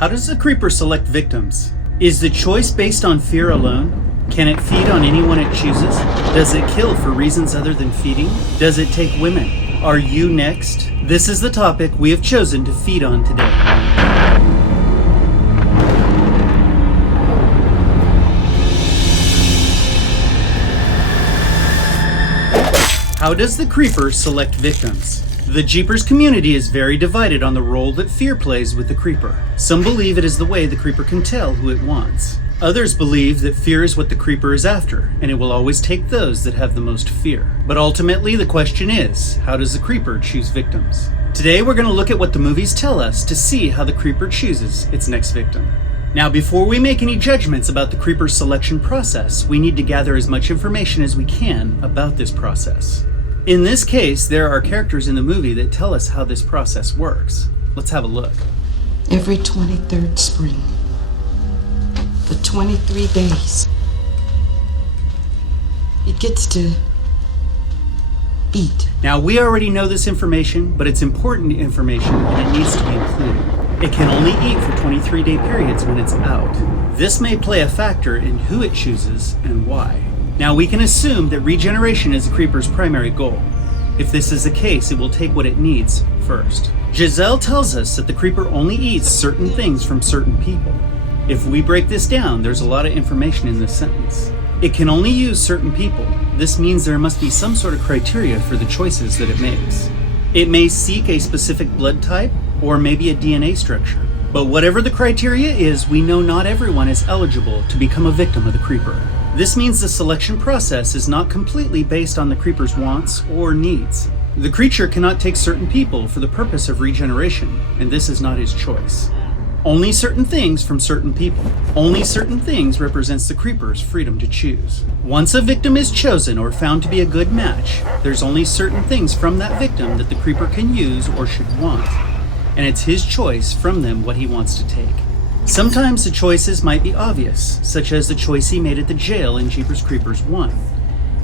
How does the creeper select victims? Is the choice based on fear alone? Can it feed on anyone it chooses? Does it kill for reasons other than feeding? Does it take women? Are you next? This is the topic we have chosen to feed on today. How does the creeper select victims? The Jeepers community is very divided on the role that fear plays with the creeper. Some believe it is the way the creeper can tell who it wants. Others believe that fear is what the creeper is after, and it will always take those that have the most fear. But ultimately, the question is, how does the creeper choose victims? Today, we're going to look at what the movies tell us to see how the creeper chooses its next victim. Now, before we make any judgments about the creeper's selection process, we need to gather as much information as we can about this process. In this case, there are characters in the movie that tell us how this process works. Let's have a look. Every 23rd spring, for 23 days, it gets to eat. Now, we already know this information, but it's important information and it needs to be included. It can only eat for 23-day periods when it's out. This may play a factor in who it chooses and why. Now, we can assume that regeneration is the creeper's primary goal. If this is the case, it will take what it needs first. Giselle tells us that the creeper only eats certain things from certain people. If we break this down, there's a lot of information in this sentence. It can only use certain people. This means there must be some sort of criteria for the choices that it makes. It may seek a specific blood type or maybe a DNA structure. But whatever the criteria is, we know not everyone is eligible to become a victim of the creeper. This means the selection process is not completely based on the creeper's wants or needs. The creature cannot take certain people for the purpose of regeneration, and this is not his choice. Only certain things from certain people. Only certain things represents the creeper's freedom to choose. Once a victim is chosen or found to be a good match, there's only certain things from that victim that the creeper can use or should want, and it's his choice from them what he wants to take. Sometimes the choices might be obvious, such as the choice he made at the jail in Jeepers Creepers 1.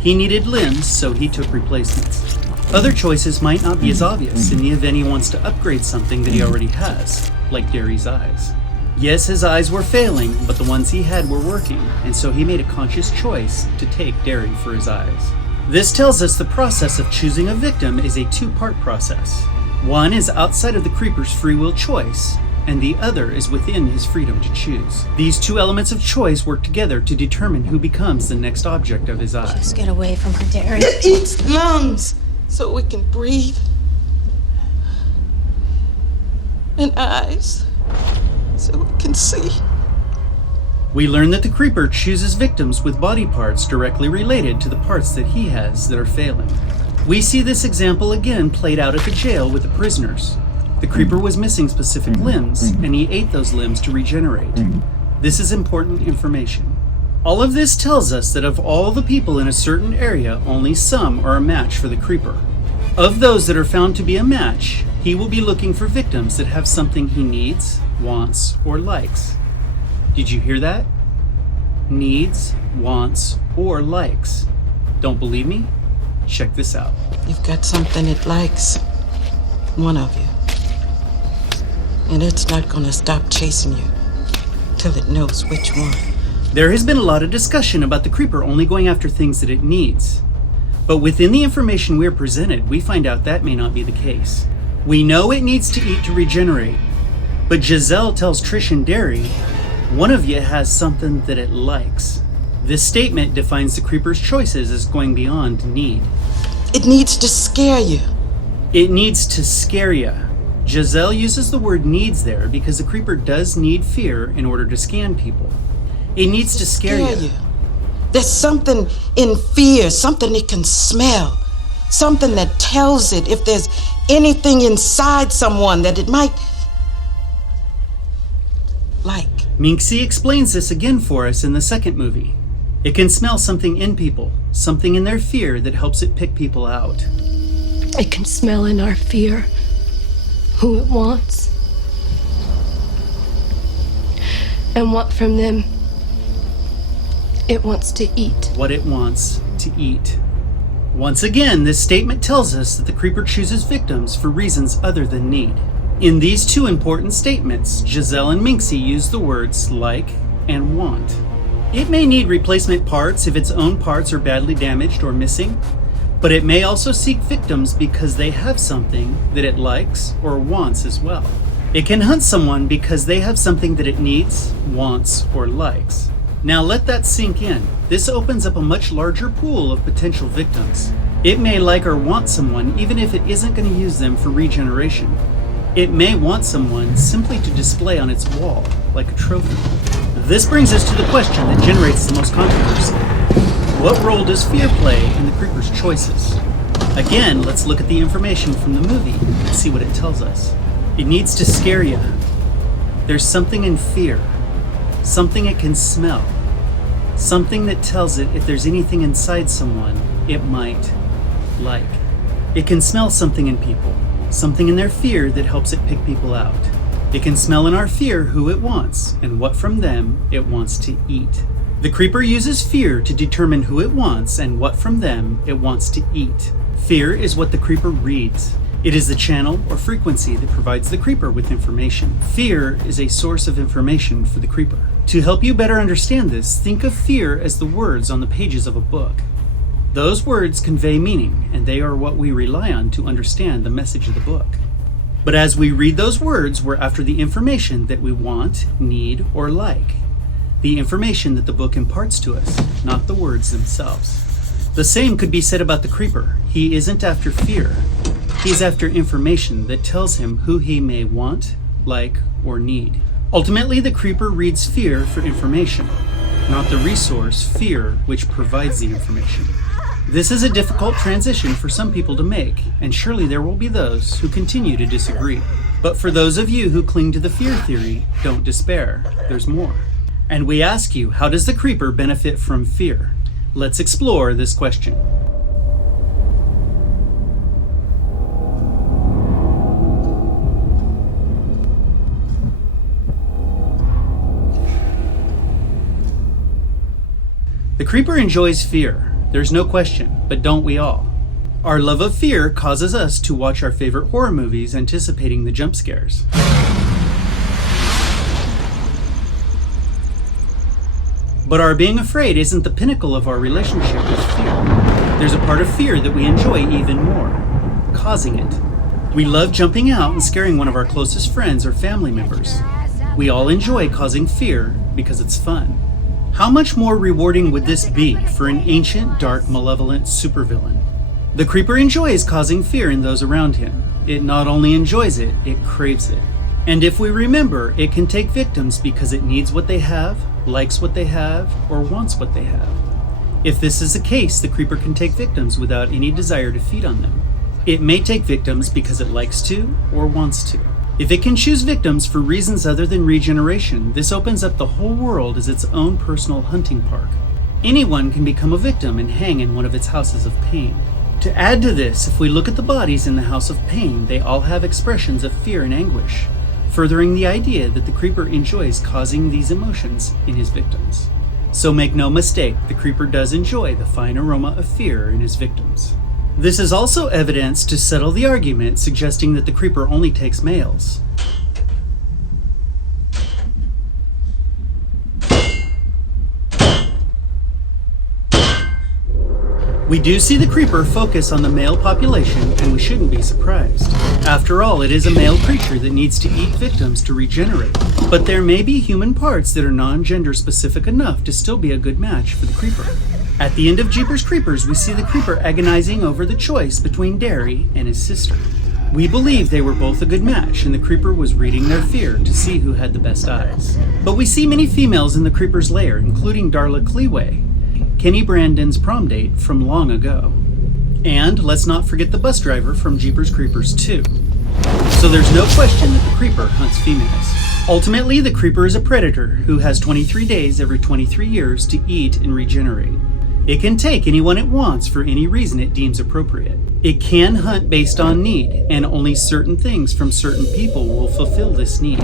He needed limbs, so he took replacements. Other choices might not be as obvious in the event he wants to upgrade something that he already has, like Derry's eyes. Yes, his eyes were failing, but the ones he had were working, and so he made a conscious choice to take Derry for his eyes. This tells us the process of choosing a victim is a two-part process. One is outside of the creeper's free will choice, and the other is within his freedom to choose. These two elements of choice work together to determine who becomes the next object of his eye. Just get away from her, Derry. It eats lungs so we can breathe, and eyes so we can see. We learn that the creeper chooses victims with body parts directly related to the parts that he has that are failing. We see this example again played out at the jail with the prisoners. The creeper was missing specific limbs, and he ate those limbs to regenerate. This is important information. All of this tells us that of all the people in a certain area, only some are a match for the creeper. Of those that are found to be a match, he will be looking for victims that have something he needs, wants, or likes. Did you hear that? Needs, wants, or likes. Don't believe me? Check this out. You've got something it likes, one of you. And it's not gonna stop chasing you till it knows which one. There has been a lot of discussion about the creeper only going after things that it needs. But within the information we're presented, we find out that may not be the case. We know it needs to eat to regenerate, but Giselle tells Trish and Derry, one of you has something that it likes. This statement defines the creeper's choices as going beyond need. It needs to scare you. It needs to scare you. Giselle uses the word needs there because the creeper does need fear in order to scan people. It needs to scare you. There's something in fear, something it can smell, something that tells it if there's anything inside someone that it might like. Minxie explains this again for us in the second movie. It can smell something in people, something in their fear that helps it pick people out. It can smell in our fear who it wants and what from them it wants to eat. What it wants to eat. Once again, this statement tells us that the creeper chooses victims for reasons other than need. In these two important statements, Giselle and Minxie use the words like and want. It may need replacement parts if its own parts are badly damaged or missing, but it may also seek victims because they have something that it likes or wants as well. It can hunt someone because they have something that it needs, wants, or likes. Now let that sink in. This opens up a much larger pool of potential victims. It may like or want someone even if it isn't going to use them for regeneration. It may want someone simply to display on its wall, like a trophy. This brings us to the question that generates the most controversy. What role does fear play in the creeper's choices? Again, let's look at the information from the movie and see what it tells us. It needs to scare you. There's something in fear, something it can smell, something that tells it if there's anything inside someone it might like. It can smell something in people, something in their fear that helps it pick people out. It can smell in our fear who it wants and what from them it wants to eat. The creeper uses fear to determine who it wants and what from them it wants to eat. Fear is what the creeper reads. It is the channel or frequency that provides the creeper with information. Fear is a source of information for the creeper. To help you better understand this, think of fear as the words on the pages of a book. Those words convey meaning, and they are what we rely on to understand the message of the book. But as we read those words, we're after the information that we want, need, or like. The information that the book imparts to us, not the words themselves. The same could be said about the creeper. He isn't after fear. He's after information that tells him who he may want, like, or need. Ultimately, the creeper reads fear for information, not the resource, fear, which provides the information. This is a difficult transition for some people to make, and surely there will be those who continue to disagree. But for those of you who cling to the fear theory, don't despair. There's more. And we ask you, how does the creeper benefit from fear? Let's explore this question. The creeper enjoys fear. There's no question, but don't we all? Our love of fear causes us to watch our favorite horror movies anticipating the jump scares. But our being afraid isn't the pinnacle of our relationship with fear. There's a part of fear that we enjoy even more, causing it. We love jumping out and scaring one of our closest friends or family members. We all enjoy causing fear because it's fun. How much more rewarding would this be for an ancient, dark, malevolent supervillain? The creeper enjoys causing fear in those around him. It not only enjoys it, it craves it. And if we remember, it can take victims because it needs what they have, likes what they have, or wants what they have. If this is the case, the creeper can take victims without any desire to feed on them. It may take victims because it likes to or wants to. If it can choose victims for reasons other than regeneration, this opens up the whole world as its own personal hunting park. Anyone can become a victim and hang in one of its houses of pain. To add to this, if we look at the bodies in the house of pain, they all have expressions of fear and anguish, furthering the idea that the creeper enjoys causing these emotions in his victims. So make no mistake, the creeper does enjoy the fine aroma of fear in his victims. This is also evidence to settle the argument suggesting that the creeper only takes males. We do see the creeper focus on the male population, and we shouldn't be surprised. After all, it is a male creature that needs to eat victims to regenerate. But there may be human parts that are non-gender specific enough to still be a good match for the creeper. At the end of Jeepers Creepers, we see the creeper agonizing over the choice between Derry and his sister. We believe they were both a good match, and the creeper was reading their fear to see who had the best eyes. But we see many females in the creeper's lair, including Darla Cleaway, Kenny Brandon's prom date from long ago. And let's not forget the bus driver from Jeepers Creepers 2. So there's no question that the creeper hunts females. Ultimately, the creeper is a predator who has 23 days every 23 years to eat and regenerate. It can take anyone it wants for any reason it deems appropriate. It can hunt based on need, and only certain things from certain people will fulfill this need.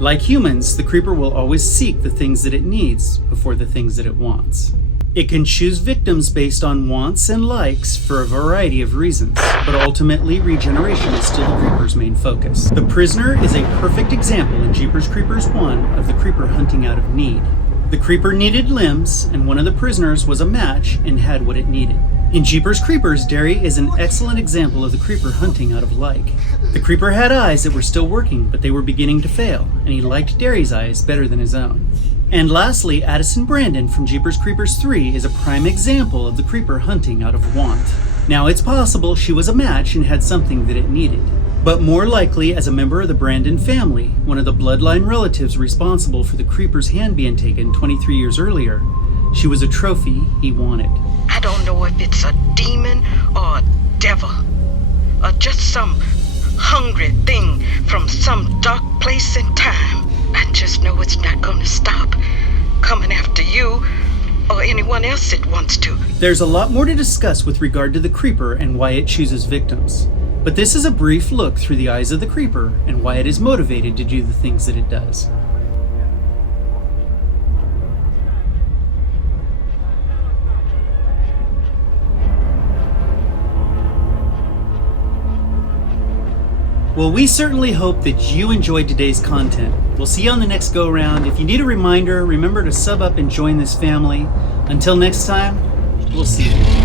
Like humans, the creeper will always seek the things that it needs before the things that it wants. It can choose victims based on wants and likes for a variety of reasons, but ultimately regeneration is still the creeper's main focus. The prisoner is a perfect example in Jeepers Creepers 1 of the creeper hunting out of need. The creeper needed limbs, and one of the prisoners was a match and had what it needed. In Jeepers Creepers, Derry is an excellent example of the creeper hunting out of like. The creeper had eyes that were still working, but they were beginning to fail, and he liked Derry's eyes better than his own. And lastly, Addison Brandon from Jeepers Creepers 3 is a prime example of the creeper hunting out of want. Now it's possible she was a match and had something that it needed, but more likely as a member of the Brandon family, one of the bloodline relatives responsible for the creeper's hand being taken 23 years earlier, she was a trophy he wanted. I don't know if it's a demon or a devil, or just some hungry thing from some dark place in time. I just know it's not going to stop coming after you or anyone else it wants to. There's a lot more to discuss with regard to the creeper and why it chooses victims, but this is a brief look through the eyes of the creeper and why it is motivated to do the things that it does. Well, we certainly hope that you enjoyed today's content. We'll see you on the next go-round. If you need a reminder, remember to sub up and join this family. Until next time, we'll see you.